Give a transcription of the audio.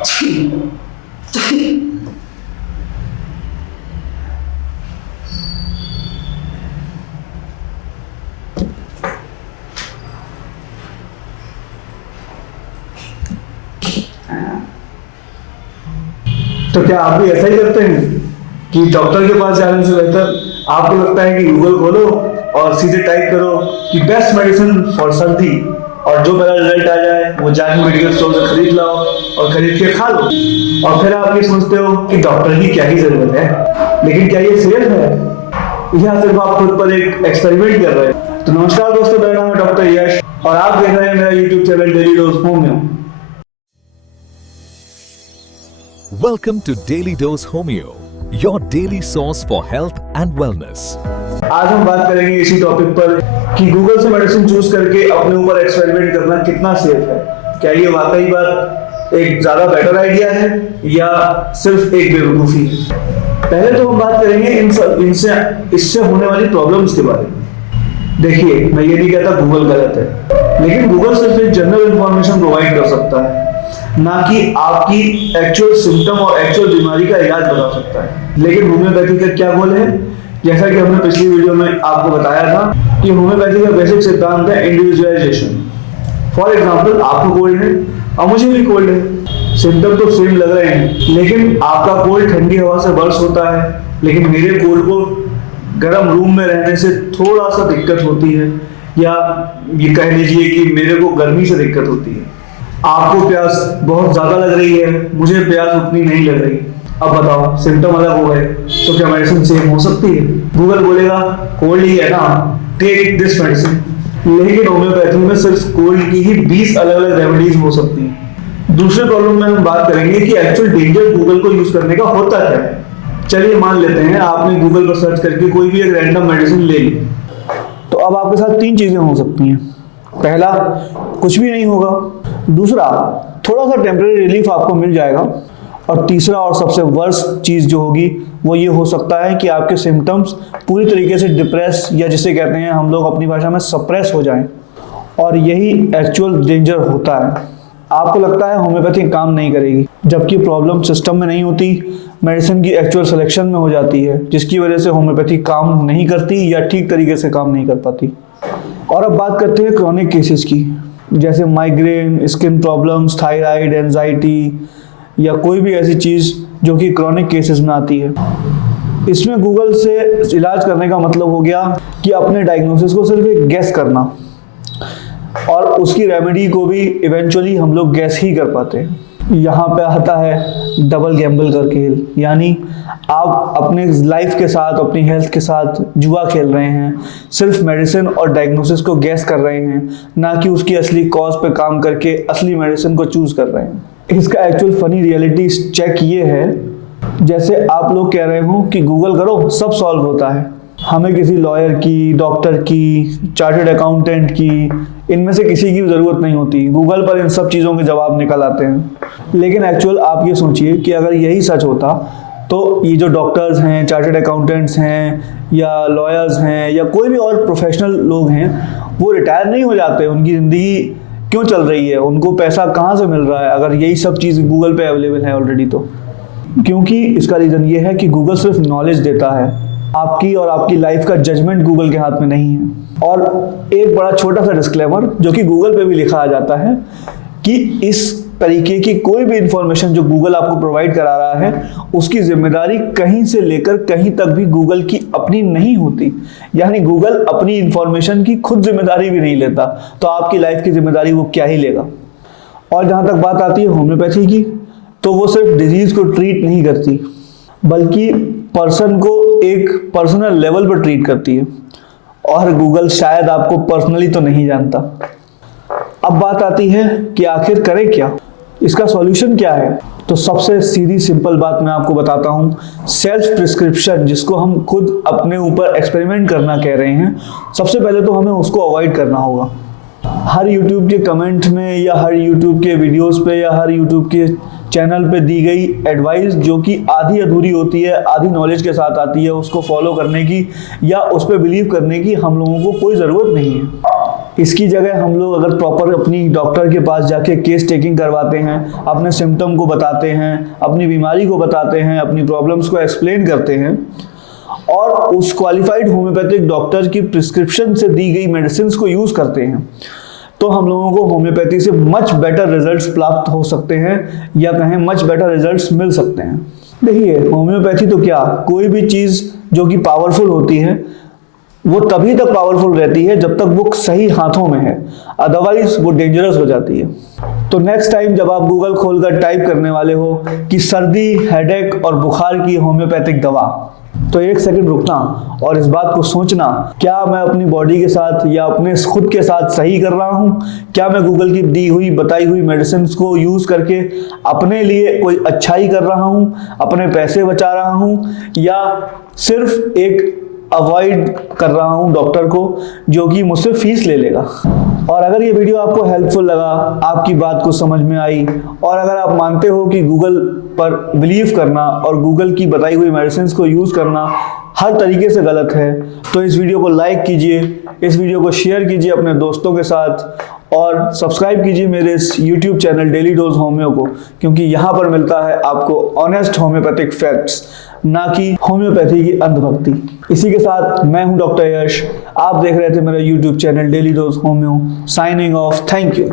तो क्या आप भी ऐसा ही करते हैं कि डॉक्टर के पास जाने से बेहतर आपको लगता है कि गूगल खोलो और सीधे टाइप करो कि बेस्ट मेडिसिन फॉर सर्दी, और जो पहला रिजल्ट आ जाए वो जाके मेडिकल स्टोर से खरीद लाओ और खरीद के खा लो, और फिर आप ये सोचते हो कि डॉक्टर की क्या ही जरूरत है। लेकिन क्या ये सेफ है, या सिर्फ आप खुद पर एक एक्सपेरिमेंट कर रहे हैं? तो नमस्कार दोस्तों, मेरा नाम है डॉक्टर यश और आप देख रहे हैं मेरा YouTube channel daily dose homeo. Welcome to Daily Dose Homeo, your daily source for health and wellness. आज हम बात करेंगे इसी टॉपिक पर कि गूगल से मेडिसिन चूज करके अपने ऊपर एक्सपेरिमेंट करना कितना सेफ है। क्या ये वाकई बात एक ज्यादा बेटर आइडिया है या सिर्फ एक बेवकूफी है? पहले तो हम बात करेंगे इससे होने वाली प्रॉब्लम्स के बारे में। देखिए, मैं ये नहीं कहता गूगल गलत है, लेकिन गूगल सिर्फ एक जनरल इंफॉर्मेशन प्रोवाइड कर सकता है, ना कि आपकी एक्चुअल सिम्टम और एक्चुअल बीमारी का इलाज बता सकता है। लेकिन होम्योपैथी का क्या गोल है? जैसा कि हमने पिछली वीडियो में आपको बताया था कि होम्योपैथी का बेसिक सिद्धांत है इंडिविजुअलाइजेशन। फॉर एग्जांपल, आपको कोल्ड है और मुझे भी कोल्ड है, सिम्टम तो सेम लग रहे हैं, लेकिन आपका कोल्ड ठंडी हवा से वर्स होता है, लेकिन मेरे कोल्ड को गर्म रूम में रहने से थोड़ा सा दिक्कत होती है, या ये कह लीजिए कि मेरे को गर्मी से दिक्कत होती है। आपको प्यास बहुत ज्यादा लग रही है, मुझे प्यास उतनी नहीं लग रही। अब बताओ, सिम्टम अलग हो गए तो क्या मेडिसिन सेम हो सकती है? गूगल बोलेगा कोल्ड ही है ना, टेक दिस मेडिसिन। लेकिन होम्योपैथी में सिर्फ कोल्ड की ही 20 अलग अलग रेमेडीज हो सकती हैं। दूसरे प्रॉब्लम में हम बात करेंगे कि एक्चुअल डेंजर गूगल को यूज करने का होता क्या है। चलिए मान लेते हैं आपने गूगल पर सर्च करके कोई भी एक रैंडम मेडिसिन ले ली, तो अब आपके साथ 3 चीजें हो सकती हैं। पहला, कुछ भी नहीं होगा। दूसरा, थोड़ा सा टेम्परेरी रिलीफ आपको मिल जाएगा। और तीसरा और सबसे वर्स्ट चीज जो होगी वो ये हो सकता है कि आपके सिम्टम्स पूरी तरीके से डिप्रेस, या जिसे कहते हैं हम लोग अपनी भाषा में सप्रेस हो जाएं। और यही एक्चुअल डेंजर होता है। आपको लगता है होम्योपैथी काम नहीं करेगी, जबकि प्रॉब्लम सिस्टम में नहीं होती, मेडिसिन की एक्चुअल सिलेक्शन में हो जाती है, जिसकी वजह से होम्योपैथी काम नहीं करती या ठीक तरीके से काम नहीं कर पाती। और अब बात करते हैं क्रॉनिक केसेस की, जैसे migraine, skin problems, thyroid, anxiety, या कोई भी ऐसी चीज़ जो कि क्रॉनिक केसेस में आती है। इसमें गूगल से इलाज करने का मतलब हो गया कि अपने डायग्नोसिस को सिर्फ एक गैस करना, और उसकी रेमेडी को भी इवेंचुअली हम लोग गैस ही कर पाते हैं। यहाँ पे आता है डबल गैम्बल का खेल, यानी आप अपने लाइफ के साथ, अपनी हेल्थ के साथ जुआ खेल रहे हैं, सिर्फ मेडिसिन और डायग्नोसिस को गैस कर रहे हैं, ना कि उसकी असली कॉज पे काम करके असली मेडिसिन को चूज कर रहे हैं। इसका एक्चुअल फनी रियलिटी चेक ये है, जैसे आप लोग कह रहे हो कि गूगल करो सब सॉल्व होता है, हमें किसी लॉयर की, डॉक्टर की, चार्टर्ड अकाउंटेंट की, इनमें से किसी की ज़रूरत नहीं होती, गूगल पर इन सब चीज़ों के जवाब निकल आते हैं। लेकिन एक्चुअल आप ये सोचिए कि अगर यही सच होता तो ये जो डॉक्टर्स हैं, चार्टर्ड अकाउंटेंट्स हैं, या लॉयर्स हैं, या कोई भी और प्रोफेशनल लोग हैं, वो रिटायर नहीं हो जाते। उनकी ज़िंदगी क्यों चल रही है, उनको पैसा कहाँ से मिल रहा है अगर यही सब चीज़ गूगल पे अवेलेबल है ऑलरेडी? तो क्योंकि इसका रीज़न ये है कि गूगल सिर्फ नॉलेज देता है, आपकी और आपकी लाइफ का जजमेंट गूगल के हाथ में नहीं है। और एक बड़ा छोटा सा डिस्क्लेमर जो कि गूगल पे भी लिखा आ जाता है कि इस तरीके की कोई भी इंफॉर्मेशन जो गूगल आपको प्रोवाइड करा रहा है, उसकी जिम्मेदारी कहीं से लेकर कहीं तक भी गूगल की अपनी नहीं होती। यानी गूगल अपनी इंफॉर्मेशन की खुद जिम्मेदारी भी नहीं लेता, तो आपकी लाइफ की जिम्मेदारी वो क्या ही लेगा। और जहाँ तक बात आती है होम्योपैथी की, तो वो सिर्फ डिजीज को ट्रीट नहीं करती, बल्कि पर्सन को एक पर्सनल लेवल पर ट्रीट करती है। और गूगल शायद आपको पर्सनली तो नहीं जानता। अब बात आती है कि आखिर करें क्या, इसका सॉल्यूशन क्या है? तो सबसे सीधी सिंपल बात मैं आपको बताता हूँ, सेल्फ प्रिस्क्रिप्शन, जिसको हम खुद अपने ऊपर एक्सपेरिमेंट करना कह रहे हैं, सबसे पहले तो हमें उसको अवॉइड करना होगा। हर यूट्यूब के कमेंट में, या हर यूट्यूब के वीडियोस पे, या हर यूट्यूब के चैनल पे दी गई एडवाइस जो कि आधी अधूरी होती है, आधी नॉलेज के साथ आती है, उसको फॉलो करने की या उस पर बिलीव करने की हम लोगों को कोई ज़रूरत नहीं है। इसकी जगह हम लोग अगर प्रॉपर अपनी डॉक्टर के पास जाके केस टेकिंग करवाते हैं, अपने सिम्टम को बताते हैं, अपनी बीमारी को बताते हैं, अपनी प्रॉब्लम्स को एक्सप्लेन करते हैं और उस क्वालिफाइड होम्योपैथिक डॉक्टर की प्रिस्क्रिप्शन से दी गई मेडिसिन को यूज़ करते हैं, तो हम लोगों को होम्योपैथी से मच बेटर रिजल्ट्स प्राप्त हो सकते हैं या कहें मच बेटर रिजल्ट्स मिल सकते हैं। देखिए, होम्योपैथी तो क्या, कोई भी चीज़ जो कि पावरफुल होती है वो तभी तक पावरफुल रहती है जब तक वो सही हाथों में है, अदरवाइज वो डेंजरस हो जाती है। तो नेक्स्ट टाइम जब आप गूगल खोलकर टाइप करने वाले हो कि सर्दी, हेडेक और बुखार की होम्योपैथिक दवा, तो एक सेकंड रुकना और इस बात को सोचना, क्या मैं अपनी बॉडी के साथ या अपने खुद के साथ सही कर रहा हूँ? क्या मैं गूगल की दी हुई बताई हुई मेडिसिन को यूज़ करके अपने लिए कोई अच्छाई कर रहा हूँ, अपने पैसे बचा रहा हूँ, या सिर्फ एक अवॉइड कर रहा हूँ डॉक्टर को जो कि मुझसे फीस ले लेगा? और अगर ये वीडियो आपको हेल्पफुल लगा, आपकी बात को समझ में आई और अगर आप मानते हो कि गूगल पर बिलीव करना और गूगल की बताई हुई मेडिसिन को यूज़ करना हर तरीके से गलत है, तो इस वीडियो को लाइक कीजिए, इस वीडियो को शेयर कीजिए अपने दोस्तों के साथ और सब्सक्राइब कीजिए मेरे इस YouTube channel daily dose homeo को, क्योंकि यहाँ पर मिलता है आपको ऑनेस्ट होम्योपैथिक फैक्ट्स, ना कि होम्योपैथी की अंधभक्ति। इसी के साथ मैं हूं डॉक्टर यश, आप देख रहे थे मेरा YouTube channel daily dose homeo. Signing off, thank you.